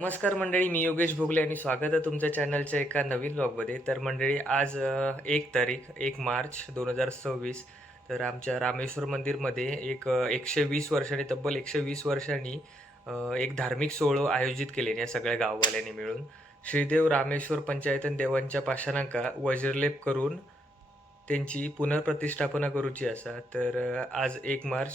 नमस्कार मंडळी, मी योगेश भोगले आणि स्वागत आहे तुमच्या चॅनलच्या एका नवीन व्लॉगमध्ये. तर मंडळी, आज 1 मार्च 2026 तर आमच्या रामेश्वर मंदिरमध्ये 120 वर्षांनी, तब्बल 120 वर्षांनी एक धार्मिक सोहळं आयोजित केले या सगळ्या गाववाल्यांनी मिळून. श्रीदेव रामेश्वर पंचायतन देवांच्या पाशाणांका वज्रलेप करून त्यांची पुनर्प्रतिष्ठापना करूची असा. तर आज 1 मार्च,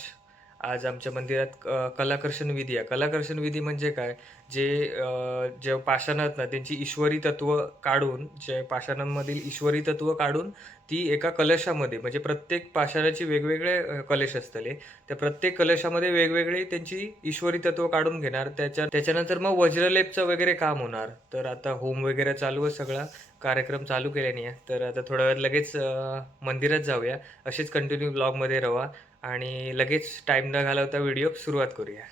आज आमच्या मंदिरात कलाकर्षण विधी आहे. कलाकर्षण विधी म्हणजे काय, जे पाषाणात ना त्यांची ईश्वरी तत्व काढून, जे पाषाणांमधील ईश्वरी तत्व काढून ती एका कलशामध्ये, म्हणजे प्रत्येक पाषाणाची वेगवेगळे कलश असतले, त्या प्रत्येक कलशामध्ये वेगवेगळे त्यांची ईश्वरी तत्व काढून घेणार. त्याच्यानंतर मग वज्रलेपचं वगैरे काम होणार. तर आता होम वगैरे चालू आहे, सगळा कार्यक्रम चालू केल्याने आहे. तर आता थोड्या वेळात लगेच मंदिरात जाऊया. असेच कंटिन्यू ब्लॉगमध्ये राहा आणि लगेच टाईम न घालवता व्हिडिओ सुरुवात करूया.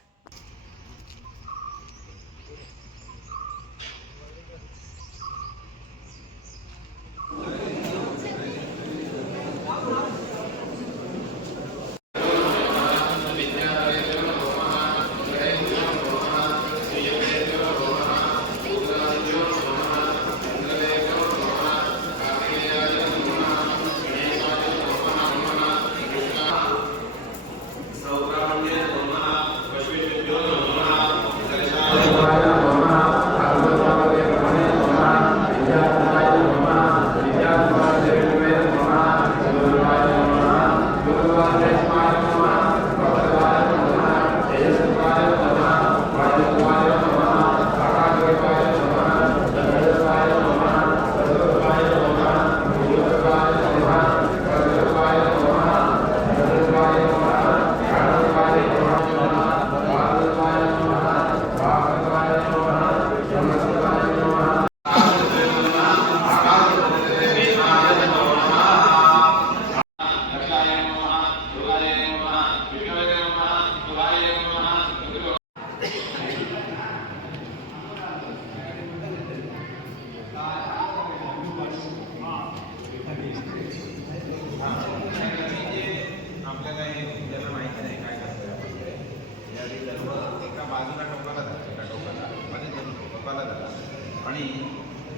आणि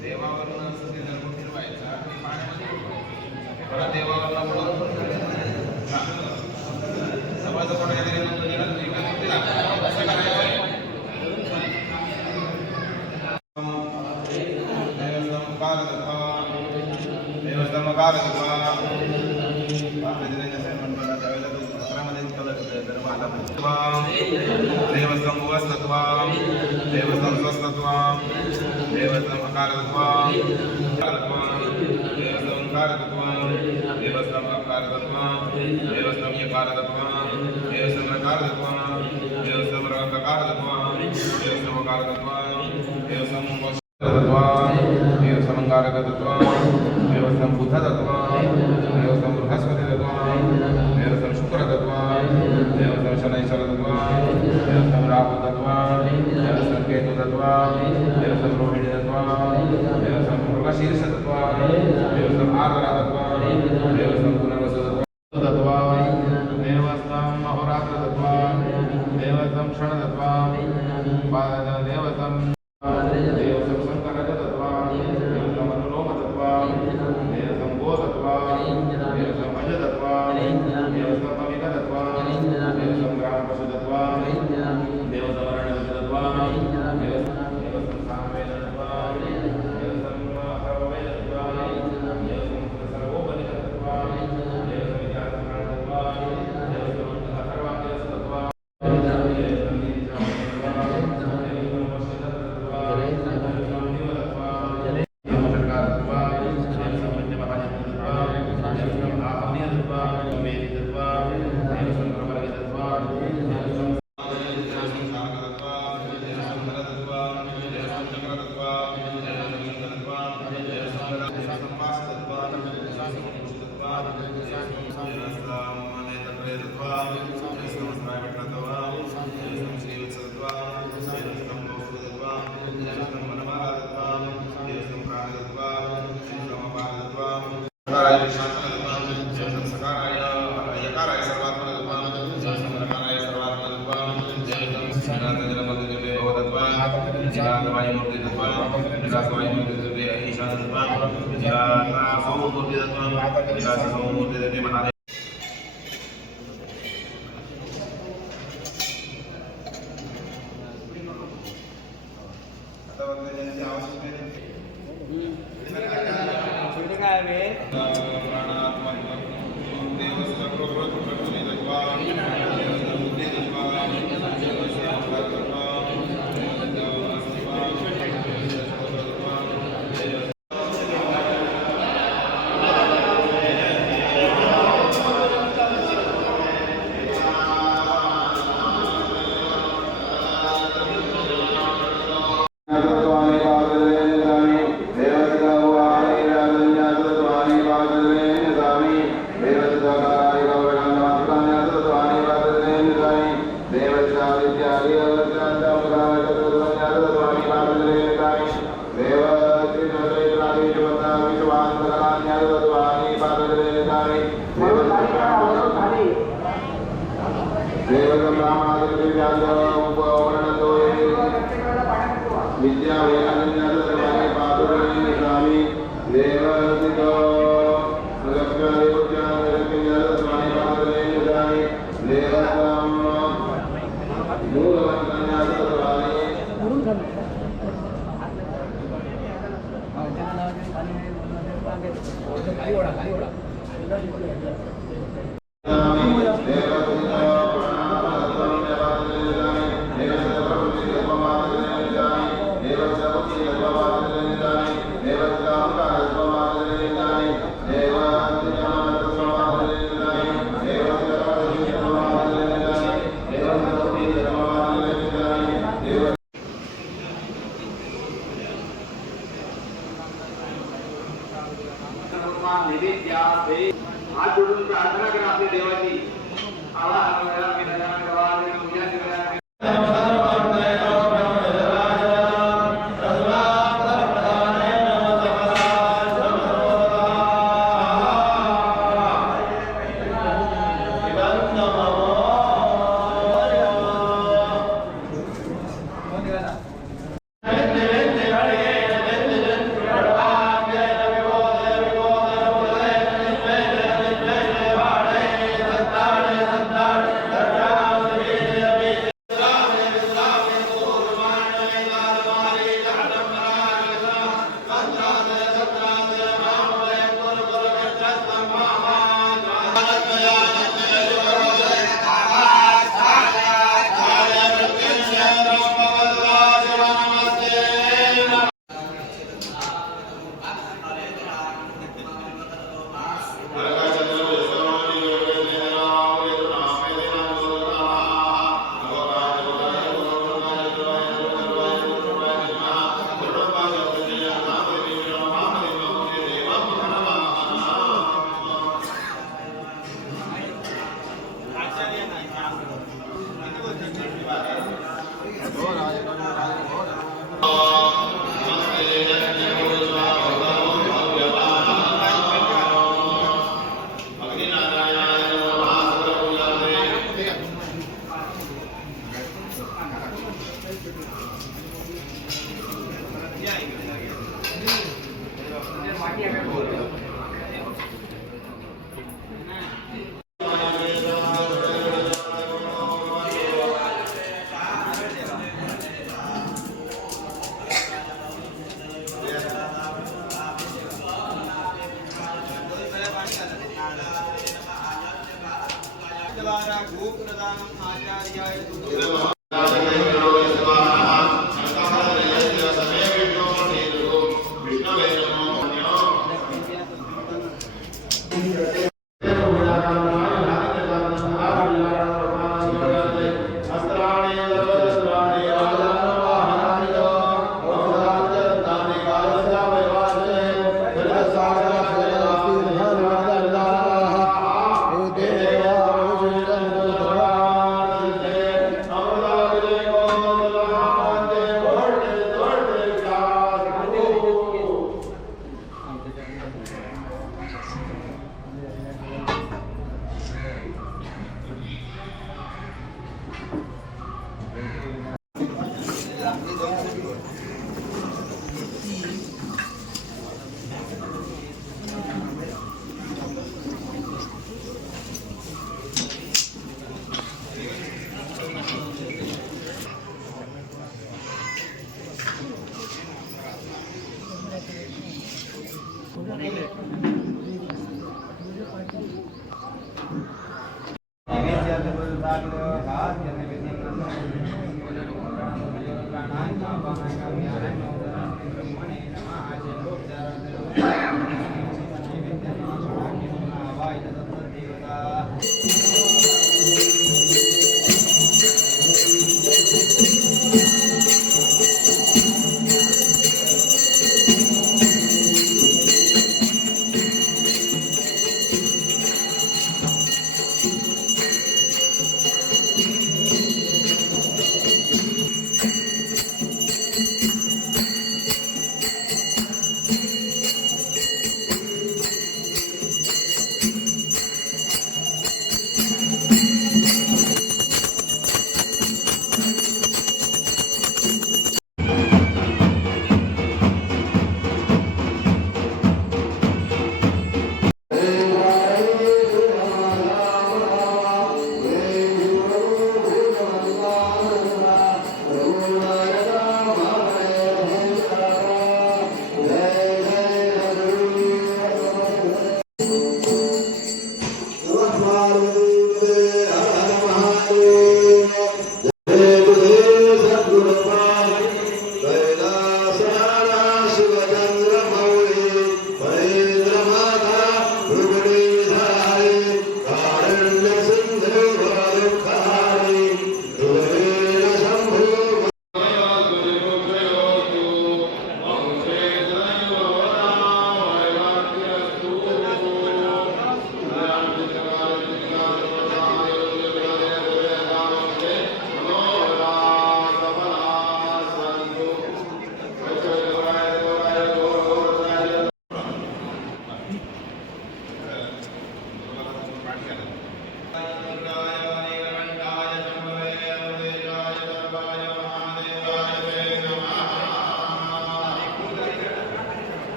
देवावरून असं ते धर्म फिरवायचं आणि पाण्यामध्ये परत देवावरला पडून समज कोणाच्या असं करायचं. देवस्थं भुवस्तत्वां देवस्थं स्वस्तत्वां देवस्थं अकारतत्वां देवस्थं कारतत्वां देवस्थं अकारतत्वां देवस्थं यकारतत्वां देवस्थं नकारतत्वां देवस्थं रकारतत्वां देवस्थं वकारतत्वां देवस्थं वस्तत्वां देवस्थं कारकतत्वां देवस्थं बुधतत्वां देवस्थं बृहस्पतितत्वां देवस्थं शुक्रतत्वां देवस्थं शनैश्वरतत्वां देवस्थं राहुतत्वां देवस्थं केतुतत्वां देवस्थं रोहिणीतत्वां देवस्थं मृगशीर्षतत्वां देवस्थं आर्द्रतत्वां देवस्थं पुनर्वसुतत्वां देवस्थं अहोरात्रतत्वां देवस्थं क्षणतत्वां देवस्थं देवस्थं शङ्करतत्वां देवस्थं अनुलोमतत्वां देवस्थं गोतत्वां देवस्थं अजतत्वां देवस्थं अमिकतत्वां देवस्थं हात जोडून प्रार्थना करा आपल्या देवाची. Amen.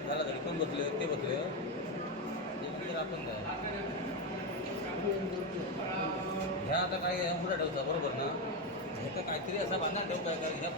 झाला तरी पण बसले ते बसले आपण ह्या आता काय पुढे ठेवता बरोबर ना ह्याचा काहीतरी असा बांधा ठेव काय काय ह्या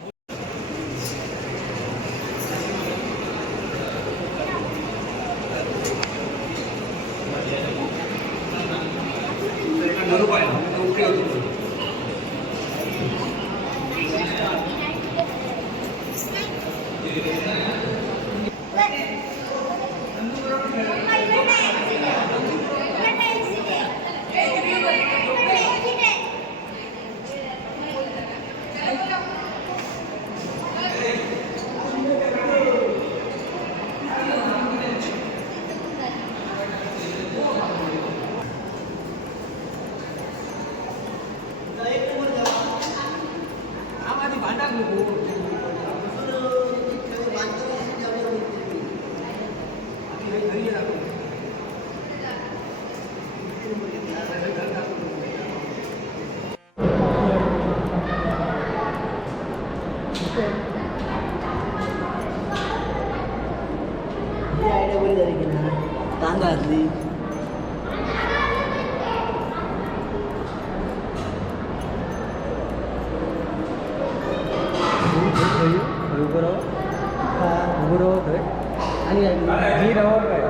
तांदळातली उभं राहू आणि मी राहू काय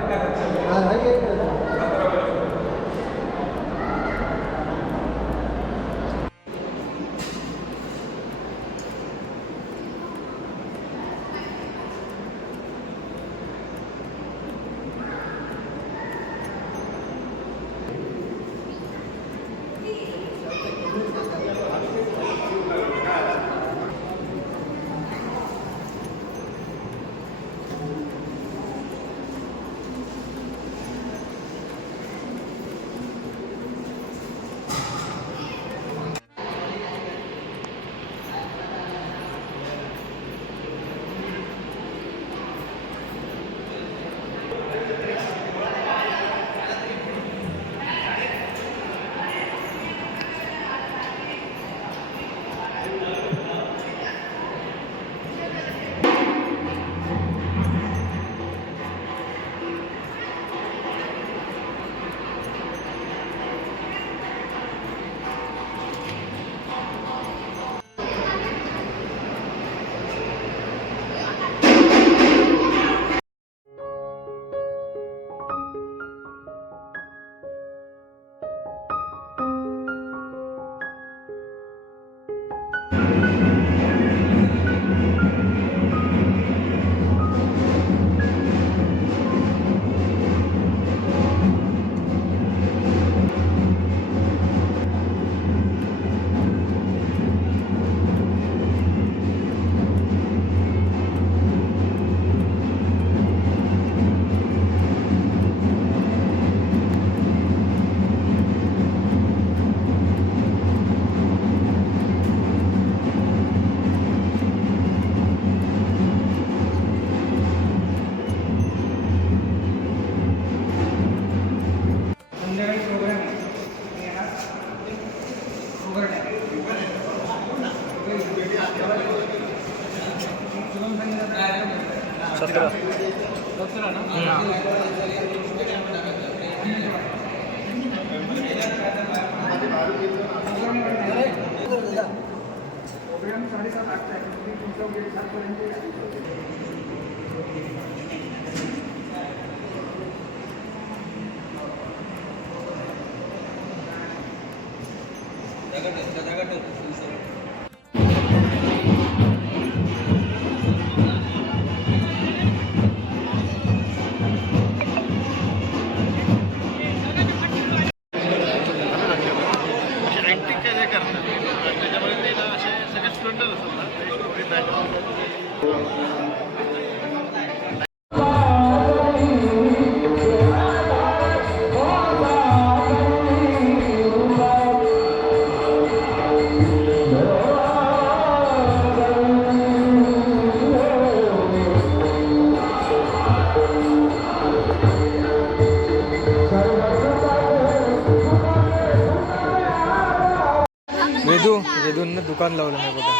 वेदून दुकान लावलं नाही बघा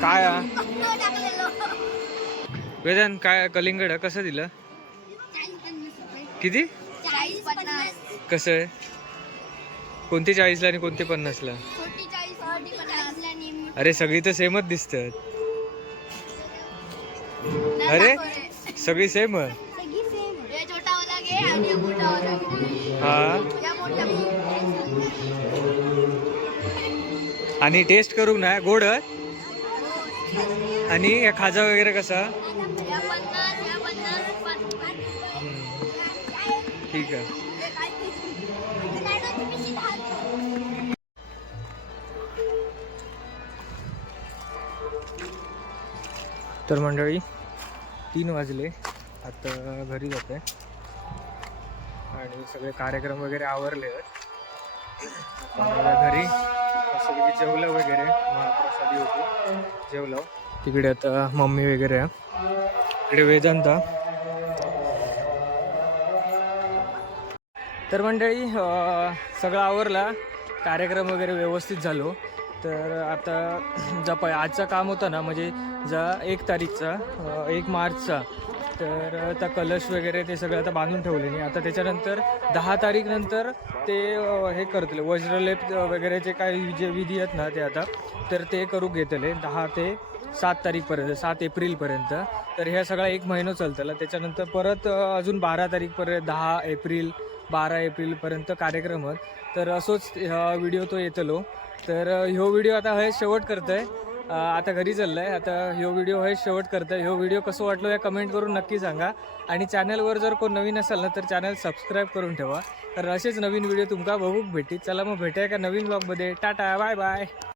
काय वेदन काय कलिंगड कसं दिलं किती कसं आहे कोणती 40ला आणि कोणती 50ला अरे सगळी तर सेमच दिसतात अरे सगळी सेम हा आणि टेस्ट करू ना गोड आणि खाजा वगैरे कसा ठीक आहे तर मंडळी 3 वाजले आता घरी जाते आणि सगळे कार्यक्रम वगैरे आवरले घरी सगळी जेवलं वगैरे महाप्रसादी होती जेवलं तिकडे आता मम्मी वगैरे इकडे वेदांत तर मंडळी सगळं आवरला कार्यक्रम वगैरे व्यवस्थित झालो तर आता आजचं काम होतं ना म्हणजे 1 तारीखचा 1 मार्चचा तर आता कलश वगैरे ते सगळं आता बांधून ठेवले नाही. आता त्याच्यानंतर 10 तारीख नंतर ते हे करतले वज्रलेप वगैरेचे काही जे विधी आहेत ना ते आता तर ते करू घेतले 10 ते 7 तारीखपर्यंत 7 एप्रिलपर्यंत. तर ह्या सगळा 1 महिना चालतला. त्याच्यानंतर परत अजून 12 तारीखपर्यंत 10 एप्रिल 12 एप्रिलपर्यंत कार्यक्रम आहेत. तर असोच व्हिडिओ तो येतलो. तर ह्यो व्हिडिओ आता हे शेवट करतोय. आता घरी चाललं आहे. आता ह्यो व्हिडिओ हे शेवट करतोय. ह्यो व्हिडिओ कसं वाटलो या कमेंट करून नक्की सांगा. आणि चॅनलवर जर कोण नवीन असाल ना तर चॅनल सबस्क्राईब करून ठेवा. तर असेच नवीन व्हिडिओ तुमका बघूक भेटतील. चला मग भेटूया का नवीन ब्लॉगमध्ये. Tata bye bye.